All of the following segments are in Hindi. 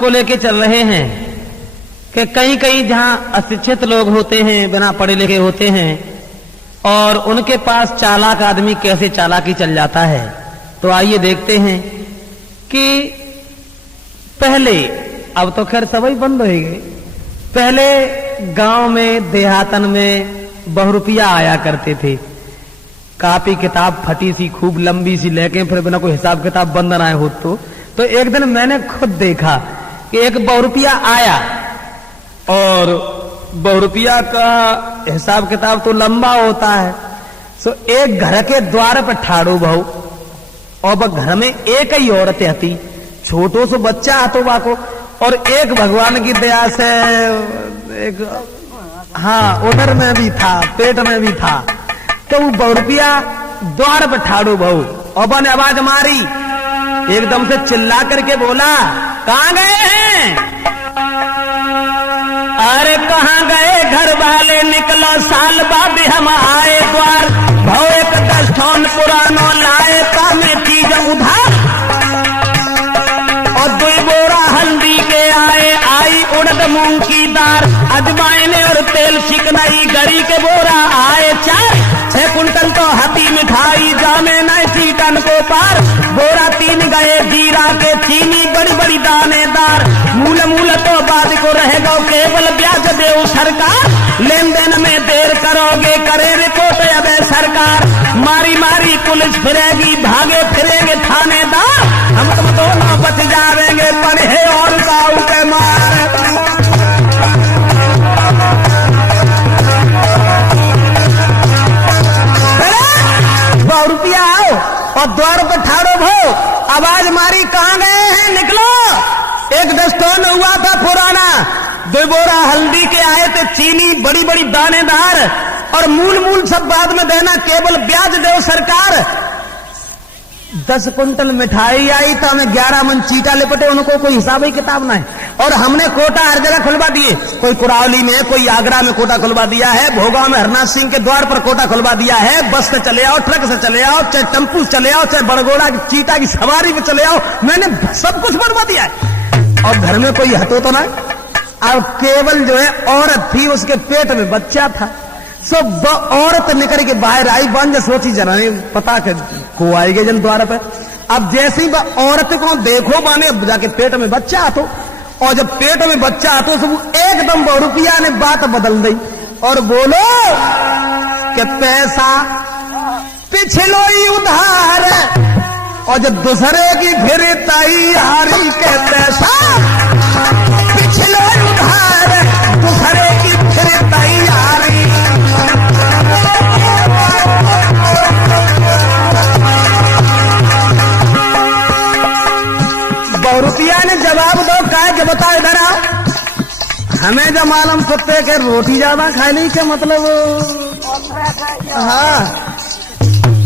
को लेके चल रहे हैं कि कहीं कहीं जहां अशिक्षित लोग होते हैं, बिना पढ़े लिखे होते हैं, और उनके पास चालाक आदमी कैसे चालाकी चल जाता है। तो आइए देखते हैं कि पहले, अब तो खैर सभी बंद हो गए, पहले गांव में देहातन में बहुरुपया आया करते थे। कापी किताब फटी सी खूब लंबी सी लेके फिर बिना कोई हिसाब किताब बंद ना हो। तो एक दिन मैंने खुद देखा कि एक बहुरुपया आया और बहुरुपया का हिसाब किताब तो लंबा होता है। सो एक घर के द्वार पर ठाड़ो भाऊ, और वह घर में एक ही औरत आती, छोटो सो बच्चा आतो बाको, और एक भगवान की दया से एक, हाँ उधर में भी था, पेट में भी था। तो वो बहुरुपया द्वार पर ठाड़ो भाऊ, और ने आवाज मारी, एकदम से चिल्ला करके बोला, कहां गए हैं? अरे कहां गए घर वाले, निकलो साल बाद हम आए द्वार, भाव एक 10 ठोन पुरानो लाए, कामे चीज उधार, और 2 बोरा हल्दी के आए, आई उड़द मूंग की दार, अजवाइन और तेल चिकनाई, गरी के बोरा आए 4, 6 कुंटल तो हती मिठाई, जामे न चीटन को पार, बोरा 3 गए जीरा के, चीनी बड़ी बड़ी दानेदार, मूल मूल तो बाद को रहेगा केवल ब्याज देव सरकार, लेन देन में देर करोगे करे रिपोर्ट अब सरकार, मारी मारी पुलिस फिरेगी, भागे फिरेंगे थानेदार, हम तुम दोनों बच जाएंगे पढ़े और काऊ के मार। बहुरुपया आओ और द्वार पर ठाड़ो भो, आवाज मारी, कहां गए हैं? निकलो। एक 10 टन हुआ था पुराना, 2 बोरा हल्दी के आए थे, चीनी बड़ी बड़ी दानेदार, और मूल मूल सब बाद में देना, केवल ब्याज देव सरकार। 10 कुंटल मिठाई आई तो हमें 11 मन चीटा लिपटे, उनको कोई हिसाब ही किताब ना है, और हमने कोटा हर जगह खुलवा दिए, कोई कुरावली में, कोई आगरा में कोटा खुलवा दिया है, भोगांव में हरनाथ सिंह के द्वार पर कोटा खुलवा दिया है, बस से चले आओ, ट्रक से चले आओ, चाहे टेम्पू से चले आओ, चाहे बड़गोड़ा की चीटा की सवारी में चले आओ, मैंने सब कुछ बनवा दिया है। और घर में कोई हतो तो ना, अब केवल जो है औरत थी, उसके पेट में बच्चा था। सब औरत निकल के बाहर आई, बन जो सोची जनाने पता को आएगे जन द्वारा पे। अब जैसे ही औरत को देखो बाने जाके पेट में बच्चा आतो, और जब पेट में बच्चा आतो सब एकदम बहुरुपया ने बात बदल दी और बोलो कि पैसा पिछलो ही उधार, और जब दूसरे की फिर तैयारी के पैसा पिछलो उधार, दूसरे की फिर तैयारी। बहुरुपया ने जवाब दो, काहे के बताओ इधर आओ, हमें जब मालूम कुत्ते के रोटी ज्यादा खा ली के मतलब, हाँ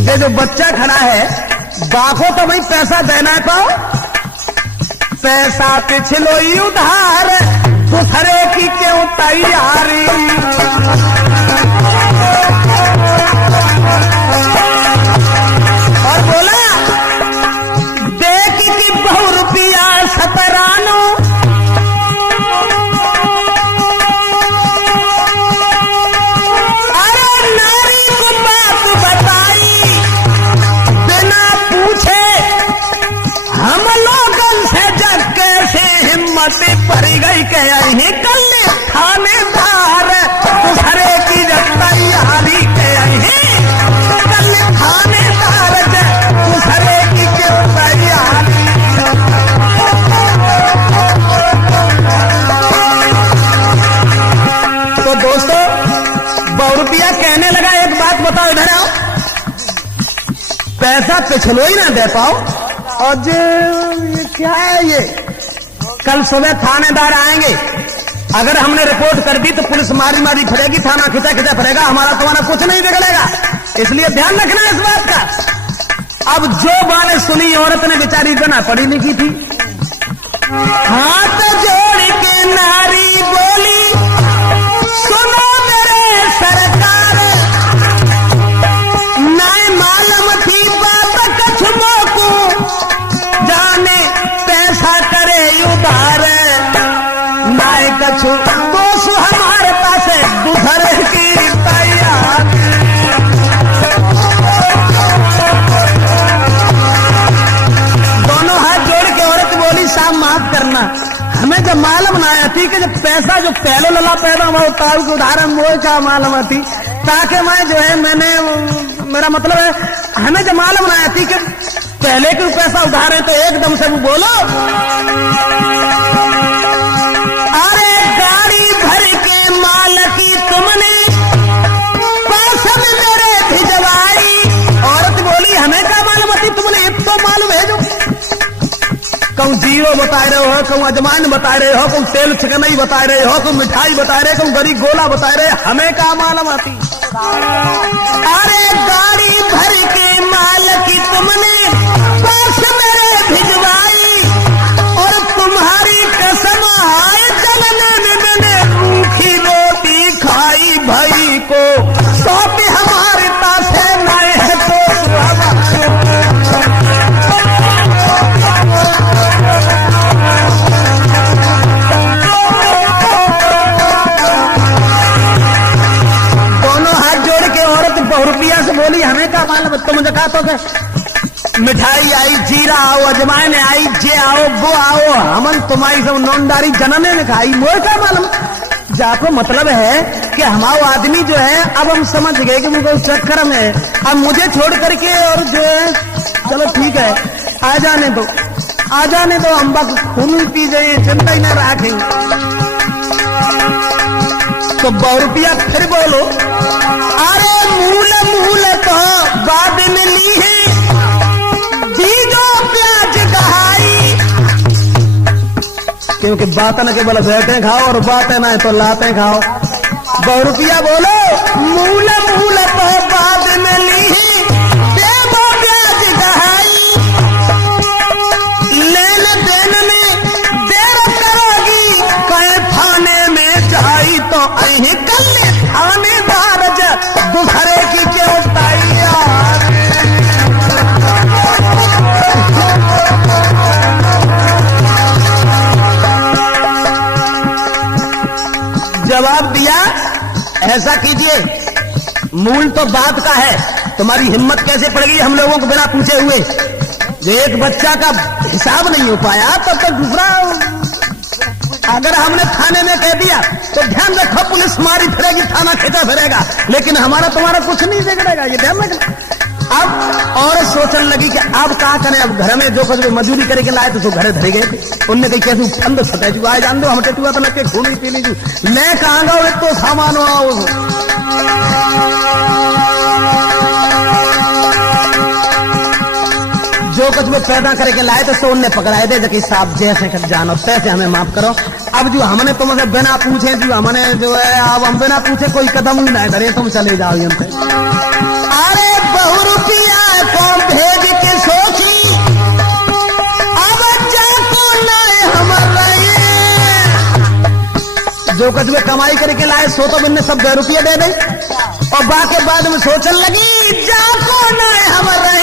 ये जो बच्चा खड़ा है बाको तो भाई पैसा देना है, पाओ पैसा पिछलो ही उधार, दूसरे की क्यों तैयारी। और बोला, देख की बहुरुपया सतरानो, अरे नारी को बात बताई, बिना पूछे हम लोगन से जग कैसे हिम्मत पड़ गई, के यही कल थानेदार, दूसरे की जब तैयारी के यही कल थानेदार, दूसरे की क्यों तैयारी। तो दोस्तों बहुरुपया कहने लगा, एक बात बताओ इधर आओ, पैसा पिछलो ही ना दे पाओ, और ये क्या है, ये कल सुबह थानेदार आएंगे, अगर हमने रिपोर्ट कर दी तो पुलिस मारी मारी फिरेगी, थाना खिंचा खिंचा फिरेगा, हमारा तुम्हारा कुछ नहीं बिगड़ेगा, इसलिए ध्यान रखना इस बात का। अब जो बातें सुनी औरत ने बेचारी बिना पढ़ी लिखी थी, हाथ जोड़ के नारी बोली, सुनो मेरे सरकार, नाय मालूम थी बात कछुमो को, जाने पैसा करे उधार। पाछू दोष हमारे पास दूसरे की तैयार। दोनों हाथ जोड़ के औरत बोली साहब माफ करना, हमें जब मालूम ना आती कि जब पैसा जो पहले लला पैदा हुआ ताऊ के उदाहरण वो क्या मालूम आती, ताकि मैं जो है मैंने मेरा मतलब है हमें जब मालूम ना आती कि पहले के पैसा उधार है तो एकदम से वो बोलो अरे गाड़ी भर के माल की तुमने पैसा में मेरे भिजवाई। औरत बोली हमें क्या मालूम आती, तुमने एक तो मालूम है जो कहूँ जीरो बता रहे हो, कहूँ अजमान बता रहे हो, कहूँ तेल चिकनई बता रहे हो, कहूँ मिठाई बता रहे, कहूँ गरी गोला बता रहे, हमें क्या मालूम आती। अरे गाड़ी भर के माल की तुमने पैसे मेरे भिजवाई और तुम्हारी कसम आए जलने में मैंने रूखी रोटी खाई। भाई को सौंपे हमारे पास है नए है तो रुपया से बोली हमें क्या मालूम, तुम मुझे कहा तो मिठाई आई, जीरा आओ, अजमाइन आई, जे आओ वो आओ, हमन तुम्हारी सब नौनदारी जनने ने खाई, मुझे क्या मालूम। जाको मतलब है कि हमारा आदमी जो है अब हम समझ गए कि मुझे चक्कर में अब मुझे छोड़ करके और जो है चलो ठीक है आ जाने दो अम्बा खून पी जाइए, चिंता ही न रखें। तो 100 रुपया फिर बोलो अरे मूल तो बाद में ली है बीजो प्याज गहाई, क्योंकि बातें के बोले बैठे खाओ और बातें ना तो लाते खाओ। 100 रुपया बोलो मूल तो बाद में ली है बीजो प्याज गहाई, लेन देन में देर करोगी कहे थाने में जाई तो अही कल थानेदार दूसरे की क्यों तैयार। जवाब दिया ऐसा कीजिए मूल तो बात का है, तुम्हारी हिम्मत कैसे पड़ गई हम लोगों को बिना पूछे हुए, जो एक बच्चा का हिसाब नहीं हो पाया तब तो दूसरा अगर हमने थाने में कह दिया तो ध्यान रखो पुलिस मारी फिरेगी, थाना खींचा फिरेगा, लेकिन हमारा तुम्हारा कुछ नहीं बिगड़ेगा, ये ध्यान रखना। अब और सोचने लगी कि अब क्या करें, अब घर में जो कुछ मजदूरी करके लाए तो घरे धरे गए, उनने कही कैसे फंद सटे चुका है जान दो हम टेटुआ तो लगे खून ही पी लीजू मैं कहाँ गाओ एक तो सामान आओ। जो कुछ वो पैदा करके लाए थे तो उनने पकड़ाए थे कि साहब जैसे कर जानो तैसे हमें माफ करो। अब जो हमने तुमसे बिना पूछे जो हमने जो है अब हम बिना पूछे कोई कदम ही नहीं धरे, तुम चले जाओ यहाँ पे। अरे 100 रुपया को भेज के सोची अब जाको नहीं हमारे जो कुछ वे कमाई करके लाए सो तो बिन्ने सब 2 रुपया दे दे और बाकी बाद में सोचने लगी जाको नहीं हमारे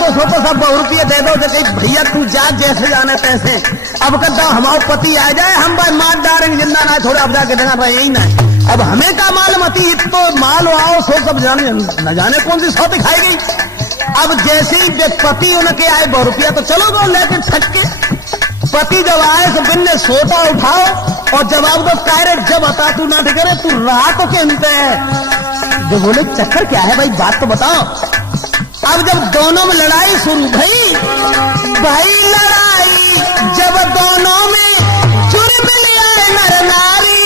तो सब 100 रुपये दे दो तो भैया तू जा जैसे जाने तैसे, अब कहता हमारा पति आ जाए हम भाई मार डालेंगे जिंदा ना थोड़ा अब जाके देना भाई यही ना। अब हमें का माल मती तो माल आओ सो सब जाने न जाने कौन सी सौती खाई गई। अब जैसे ही पति उनके आए 100 रुपया तो चलो गो लेके छटके पति जब आए तो बिन्ने सोता उठाओ और जवाब दो कायरे जब बता तू ना करे तू रात के अंत है। जो बोले चक्कर क्या है भाई बात तो बताओ। अब जब दोनों में लड़ाई शुरू भई भाई लड़ाई जब दोनों में जुर्म लिया नर नारी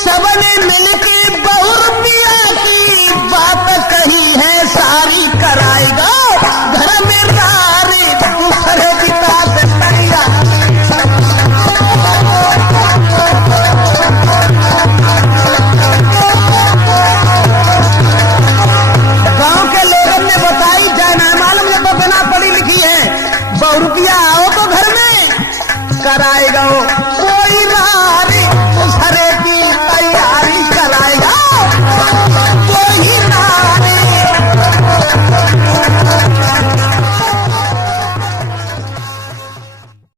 सबने मिलके 100 रुपया की बात कही है सारी कराएगा घर में सारी कराएगा।